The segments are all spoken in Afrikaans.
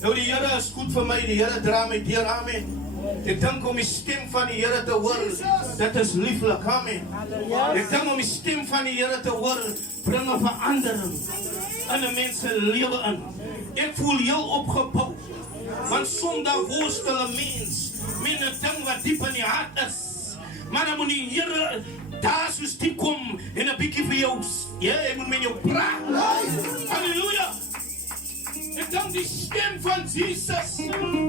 Nou die Here is goed vir my, die Here dra my deur, amen. Ek dink om die stem van die Here te hoor, dit is lieflik, amen. Ek dink om die stem van die Here te hoor, bring 'n verandering in 'n mens se lewe in. Ek voel heel opgebou, want Sondag worstel 'n mens met 'n ding wat diep in die hart is. Maar dan moet die Here daar soos die kom en 'n bietjie vir jou, hy moet met jou praat. Halleluja. Ek dink die stem van Jesus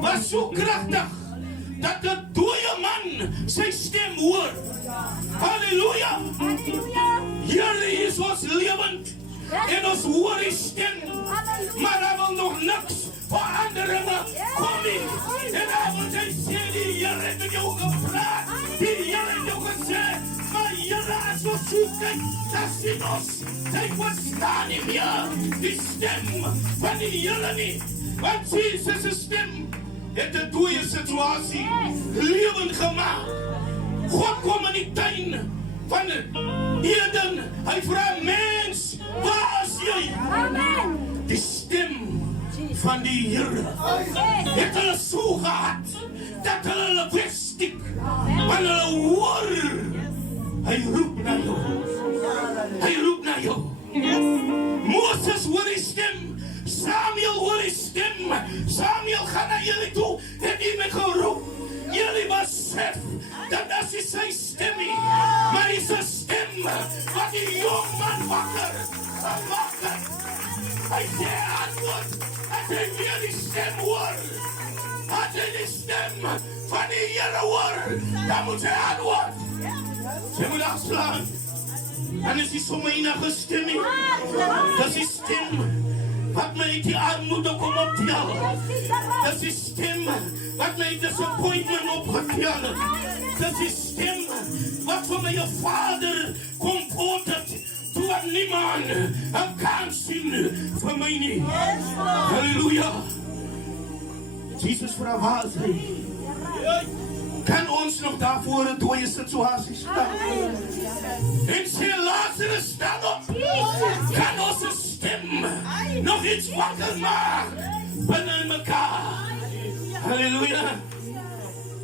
was so kragtig dat 'n dooie man sy stem hoor. Halleluja. Here is ons lewend en ons hoor die stem, maar daar wil nog niks veranderinge kom nie. En daar wil sy sê, die Here het met jou gepraat, die Here het jou gesê, maar Here, as ons so kyk, dan sien ons, sy verstaan nie meer die stem van die Here nie, want Jesus' stem het 'n dooie situasie lewend gemaak. God kom in die tuin van Eden, hy vra mens, waar is jy? Amen. Die stem van die Here het hulle so gehad dat hulle wegstiek, want hulle hoor, hy roep na jou, hy roep na jou. Moses hoor die stem, Samuel hoor die stem, Samuel gaan na Eli toe, het iemand geroep, Eli besef, dat as hy sy stem nie, maar hy sy stem, wat die jong man wakker, gemaakt het. Hy sê antwoord, as hy weer die stem hoor, as hy die stem van die Here hoor, dan moet hy antwoord. Sy moet afslaan, dan is die somme enige stem nie, dat is die stem, wat my uit die armoede kom optel. Dat is die stem wat my disappointment opgetel. Dat is die stem wat vir my 'n vader kom voort het, toe wat niemand 'n kans sien vir my nie. Halleluja. Jesus vra, waar is hy? Kan ons nog daarvoor 'n dooie situasie staan? En sê, Lazarus, staan op. Kan ons 'n stem nog iets wakker maak binne in mekaar? Halleluja.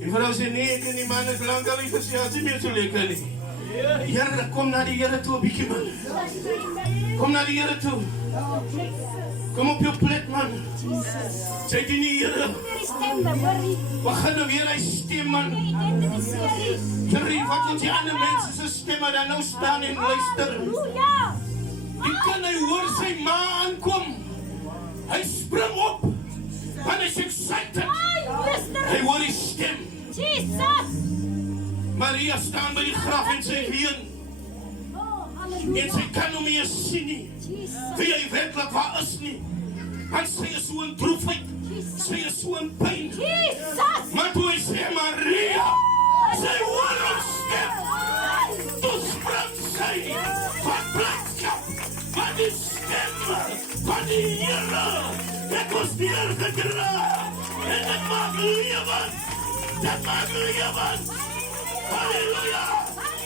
En vrou sê, nee, ek en die man is lang al nie gesê, as nie meer so lekker nie. Here, kom na die Here toe 'n bietjie, man. Kom na die Here toe. Kom op jou plek, man. Sê die nie, Here. Wat gaan nou weer hy stem, man? Wat moet die ander mense se stemme dan nou staan en luister? Die kan hy hoor sy ma aankom. Hy spring op, want hy is excited. Hy hoor die stem. Maria staan by die graf en sy ween. En sy kan hom nie sien nie. Wie hy werklik waar is nie. Want sy is so in droefheid. Sy is so in pyn. Maar toe hy sê Maria, sy hoor hom stem. Toe spring sy van blijdskap, van die stem van die Here. Het ons neergedra. En dit maak lewend. Dit maak lewend. Halleluja.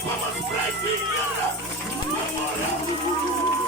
Kom ons prys die Here. Vanmorgen.